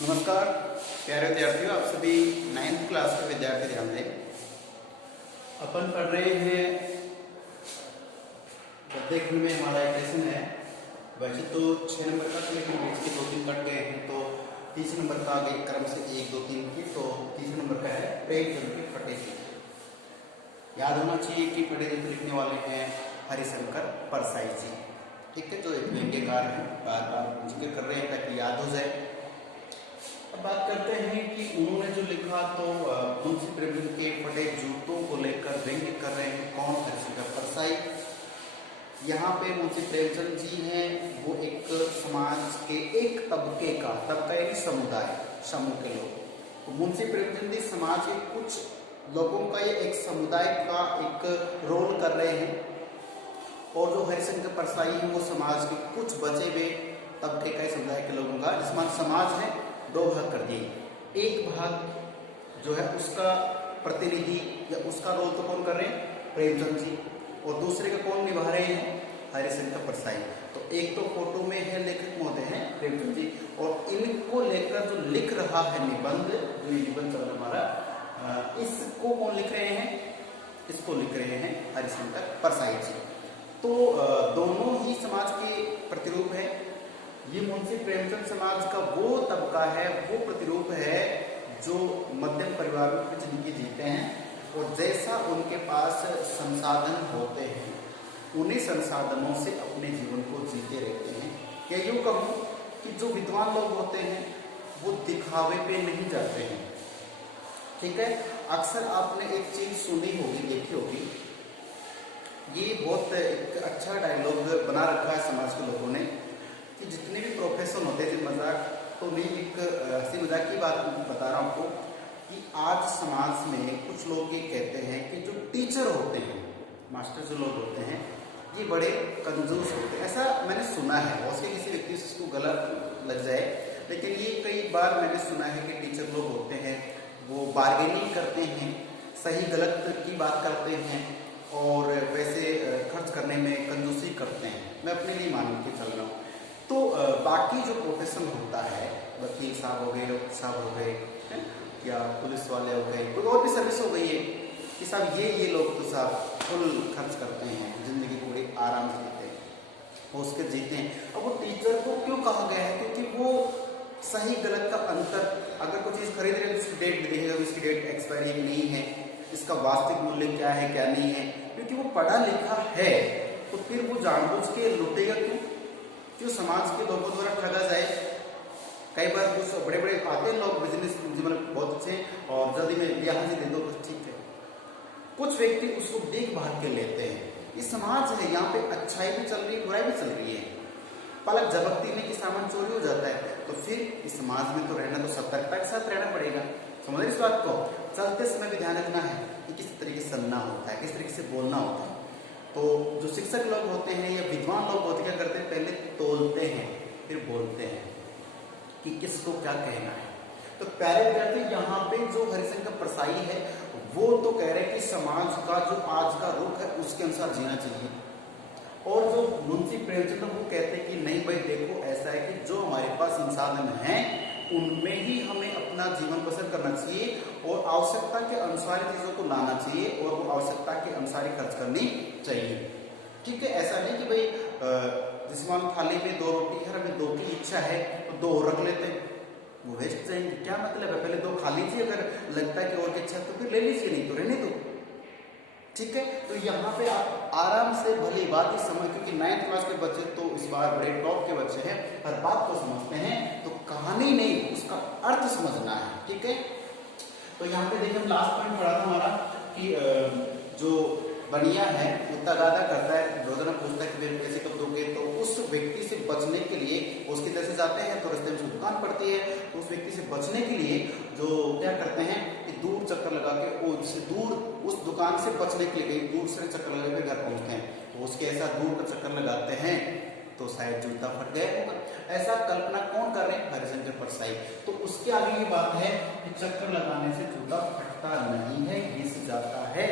नमस्कार प्यारे विद्यार्थियों, आप सभी 9th क्लास के विद्यार्थी ध्यान दें। अपन पढ़ रहे हैं गद्य खंड में। हमारा एक लेसन है, वैसे तो 6 नंबर का था, लेकिन बीच के 2-3 कट गए हैं, तो तीसरे नंबर का आगे क्रम से 1, 2, 3 की, तो तीसरे नंबर का है प्रेमचंद के फटे चित्र। याद होना चाहिए कि फटे चित्र लिखने वाले हैं हरिशंकर परसाई जी। ठीक है, जो एक व्यंग्यकार हैं, बार बार जिक्र कर रहे हैं ताकि याद हो जाए। अब बात करते हैं कि उन्होंने जो लिखा, तो मुंशी प्रेमचंद के फटे जूतों को लेकर व्यंग्य कर रहे हैं कौन? हरिशंकर परसाई। यहाँ पे मुंशी प्रेमचंद जी हैं, वो एक समाज के एक तबके का, तबका यानी समुदाय, समूह के लोग, तो मुंशी प्रेमचंद जी समाज के कुछ लोगों का ये एक समुदाय का एक रोल कर रहे हैं, और जो हरिशंकर परसाई है वो समाज के कुछ बचे हुए तबके का समुदाय के लोगों का, जिसमें समाज है 2 भाग कर दिए। एक भाग जो है उसका प्रतिनिधि या उसका रोल तो कौन कर रहे हैं? प्रेमचंद जी। और दूसरे का कौन निभा रहे हैं? हरिशंकर परसाई। तो एक तो फोटो में है लेखक महोदय हैं प्रेमचंद जी, और इनको लेकर जो लिख रहा है निबंध, जो ये निबंध चल रहा हमारा, इसको कौन लिख रहे हैं? इसको लिख रहे हैं हरिशंकर परसाई जी। तो दोनों ही समाज के प्रतिरूप है। ये मुंशी प्रेमचंद समाज का वो तबका है, वो प्रतिरूप है जो मध्यम परिवार में कुछ जिंदगी जीते हैं, और जैसा उनके पास संसाधन होते हैं उन्हीं संसाधनों से अपने जीवन को जीते रहते हैं। या यूँ कहूँ कि जो विद्वान लोग होते हैं वो दिखावे पे नहीं जाते हैं। ठीक है, अक्सर आपने एक चीज सुनी होगी, देखी होगी, ये बहुत एक अच्छा डायलॉग बना रखा है समाज के लोगों ने, कि जितने भी प्रोफेशन होते हैं, मजाक तो नहीं, एक हंसी मजाक की बात बता रहा हूँ आपको, कि आज समाज में कुछ लोग ये कहते हैं कि जो टीचर होते हैं, मास्टर जो लोग होते हैं, ये बड़े कंजूस होते हैं। ऐसा मैंने सुना है, हो सके किसी व्यक्ति से इसको गलत लग जाए, लेकिन ये कई बार मैंने सुना है कि टीचर लोग होते हैं वो बार्गेनिंग करते हैं, सही गलत की बात करते हैं, और पैसे खर्च करने में कंजूसी करते हैं। मैं अपने लिए मान के चल रहा हूँ। तो बाकी जो प्रोफेशन होता है, वकील साहब हो गए, डॉक्टर साहब हो गए, या पुलिस वाले हो गए, कोई और भी सर्विस हो गई है, कि साहब ये लोग तो साहब फुल खर्च करते हैं, जिंदगी पूरी आराम से जीते हैं, वो उसके जीते हैं। अब वो टीचर को क्यों कहा गया है? क्योंकि वो सही गलत का अंतर, अगर कोई चीज़ खरीद रहे हैं तो उसकी डेट दिखेगा, इसकी डेट एक्सपायरी नहीं है, इसका वास्तविक मूल्य क्या है क्या नहीं है, क्योंकि वो पढ़ा लिखा है, तो फिर वो जानबूझ के लुटेगा क्यों? जो समाज के लोगों द्वारा ठगा जाए। कई बार कुछ बड़े बड़े आते हैं लोग, बिजनेस जीवन बहुत अच्छे, और जल्दी में यहाँ से दे दो तो ठीक है, कुछ व्यक्ति उसको देख भाल के लेते हैं। ये समाज है, यहाँ पे अच्छाई भी चल रही है, बुराई भी चल रही है, पलक झपकती में कि सामान चोरी हो जाता है, तो फिर इस समाज में तो रहना, तो सतर्कता के साथ रहना पड़ेगा। समझ इस बात को, चलते समय भी ध्यान रखना है कि किस तरीके से चलना होता है, किस तरीके से बोलना होता है। तो जो शिक्षक लोग होते हैं या विद्वान लोग होते हैं, क्या करते हैं? पहले तोलते हैं, फिर बोलते हैं कि किसको क्या कहना है। तो प्यारे विद्यार्थी, यहाँ पे जो हरिशंकर परसाई है वो तो कह रहे हैं कि समाज का जो आज का रुख है उसके अनुसार जीना चाहिए, और जो मुंशी प्रेमचंद वो कहते हैं कि नहीं भाई देखो, ऐसा है कि जो हमारे पास संसाधन हैं उनमें ही हमें अपना जीवन बसर करना चाहिए, और आवश्यकता के अनुसार चीजों को लाना चाहिए, और वो आवश्यकता के अनुसार ही खर्च करनी चाहिए। ठीक है, ऐसा नहीं कि भाई जिसमान थाली में 2 रोटी है, हमें 2 की इच्छा है तो 2 और रख लेते हैं, वो वेस्ट जाएंगे। क्या मतलब है? पहले 2 खा लीजिए, अगर लगता है कि और की इच्छा तो फिर ले लीजिए, नहीं तो रहने दो। ठीक है, तो यहाँ पे आप आराम से भली बात ही समझ, क्योंकि 9th क्लास के बच्चे तो इस बार बड़े टॉप के बच्चे हैं, हर बात को समझते हैं, तो कहानी नहीं उसका अर्थ समझना है। ठीक है, तो यहाँ पे देखिए हम लास्ट पॉइंट पढ़ा था हमारा कि जो बनिया है वो तगादा करता है, रोजाना पूछता है कि मेरे कैसे कब दोगे, तो उस व्यक्ति से बचने के लिए उसकी तरफ से जाते हैं, तो रास्ते में उसकी दुकान पड़ती है, तो उस व्यक्ति से बचने के लिए जो क्या करते हैं कि दूर चक्कर लगा के, उससे दूर, उस दुकान से बचने के लिए दूर से चक्कर लगा के घर पहुंचते हैं। तो उसके ऐसा दूर का चक्कर लगाते हैं तो शायद जूता फट गया होगा। ऐसा कल्पना कौन कर रहे हैं? हरिशंकर परसाई। तो उसके आगे की बात है कि चक्कर लगाने से जूता फटता नहीं है, घिस जाता है।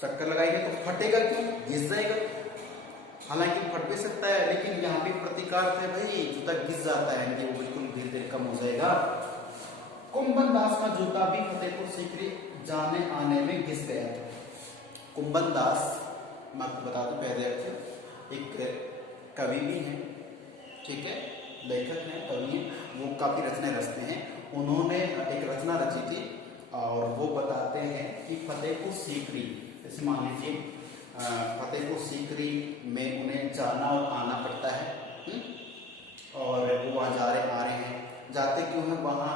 चक्कर लगाएंगे तो फटेगा क्यों? घिस जाएगा। हालांकि फट भी सकता है, लेकिन यहाँ भी प्रतिकार है भाई, जूता घिस जाता है, वो बिल्कुल धीरे धीरे कम हो जाएगा। कुंभन दास का जूता भी फतेहपुर सीकरी जाने आने में घिस गया था। कुंभन दास, मैं आपको बता दूं पहले एक कवि भी हैं, ठीक है, लेखक हैं, कवि हैं, वो काफी रचनाएं रचते हैं। उन्होंने एक रचना रची थी और वो बताते हैं कि फतेहपुर सीकरी, जैसे मान लीजिए फतेहपुर सीकरी में उन्हें जाना और आना पड़ता है, और वो वहाँ जा रहे आ रहे हैं, जाते क्यों है वहाँ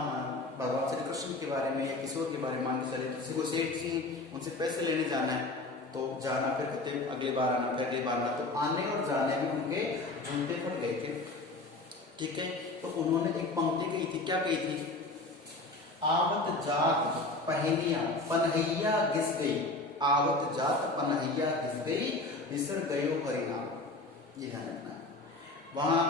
भगवान श्री कृष्ण के बारे में या किसी और के बारे में मान के चले, किसी को सेठ जी उनसे पैसे लेने जाना है तो जाना, फिर कहते अगली बार आना, फिर अगली बार आना, तो आने और जाने में उनके जूते फट गए थे, ठीक है। तो उन्होंने एक पंक्ति कही थी, क्या कही थी, आवत जात पहनिया पनहैया घिस गई, आवत जात पनहैया घिस गई, बिसर गयो परिणाम। ये ध्यान रखना है। वहां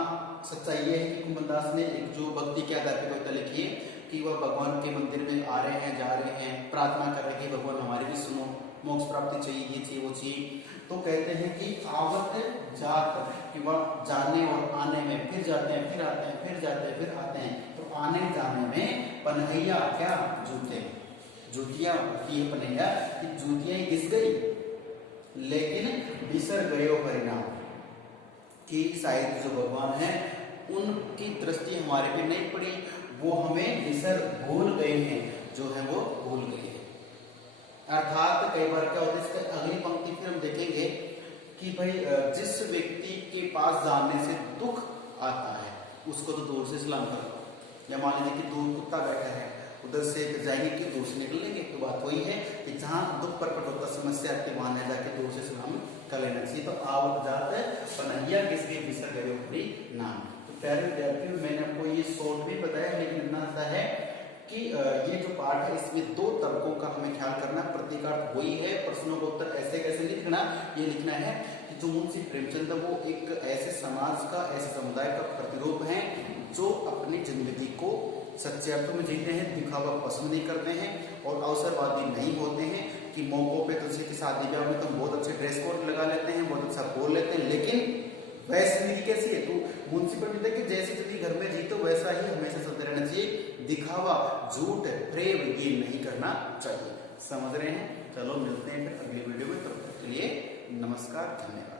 सच्चाई ये है कि कुंभनदास ने एक जो भक्ति के आधार पर कविता लिखी है कि वह भगवान के मंदिर में आ रहे हैं, जा रहे हैं, प्रार्थना कर रहे हैं, भगवान हमारी भी सुनो, मोक्ष प्राप्ति चाहिए, ये चाहिए, वो चाहिए। तो कहते हैं कि आवत जात, कि वह जाने और आने में, फिर जाते हैं, फिर आते हैं, फिर जाते हैं, फिर आते हैं, तो आने जाने में पनहैया, क्या, जूते, जूतियां होती है पनहैया, कि जूतियां घिस गई, लेकिन बिसर गयो परिणाम, कि शायद जो भगवान है उनकी दृष्टि हमारे पे नहीं पड़ी, वो हमें बिसर भूल गए हैं, जो है वो भूल गए हैं। अर्थात कई बार क्या होता है, इसका अगली पंक्ति फिर हम देखेंगे कि भाई जिस व्यक्ति के पास जाने से दुख आता है उसको तो दूर से सलाम कर लो, या मान लीजिए कि दूर कुत्ता बैठा है, उधर से जाएंगे कि दूर से निकल लेंगे, तो बात वही है कि जहाँ दुख प्रकट होता, समस्या आपके वहां न जाके दूर से सलाम कर लेना चाहिए। तो आवत जात पनहैया किसके बिसर गयो परिणाम। तो प्यारे विद्यार्थियों, मैंने आपको ये शॉर्ट भी बताया, लेकिन इतना सा है कि ये जो पाठ है इसमें दो तर्कों का हमें ख्याल करना, प्रतीकार्थ वही है, प्रश्नों का उत्तर ऐसे कैसे नहीं लिखना, ये लिखना है कि जो मुंशी प्रेमचंद वो एक ऐसे समाज का, ऐसे समुदाय का प्रतिरूप है जो अपनी जिंदगी को सच्चे अर्थों में जीते हैं, दिखावा पसंद नहीं करते हैं और अवसरवादी नहीं होते हैं कि मौकों पे तुलसी की शादी ब्याह में तुम बहुत अच्छे ड्रेस कोड लगा लेते हैं, बहुत अच्छा बोल लेते हैं, लेकिन वैसी जिंदगी कैसी है, तो मुंशी पंडित है कि जैसी जिंदगी घर में जीतो वैसा ही हमेशा चलते रहना चाहिए, दिखावा, झूठ, प्रेम ये नहीं करना चाहिए। समझ रहे हैं? चलो मिलते हैं फिर अगली वीडियो में, तब तक के लिए नमस्कार, धन्यवाद।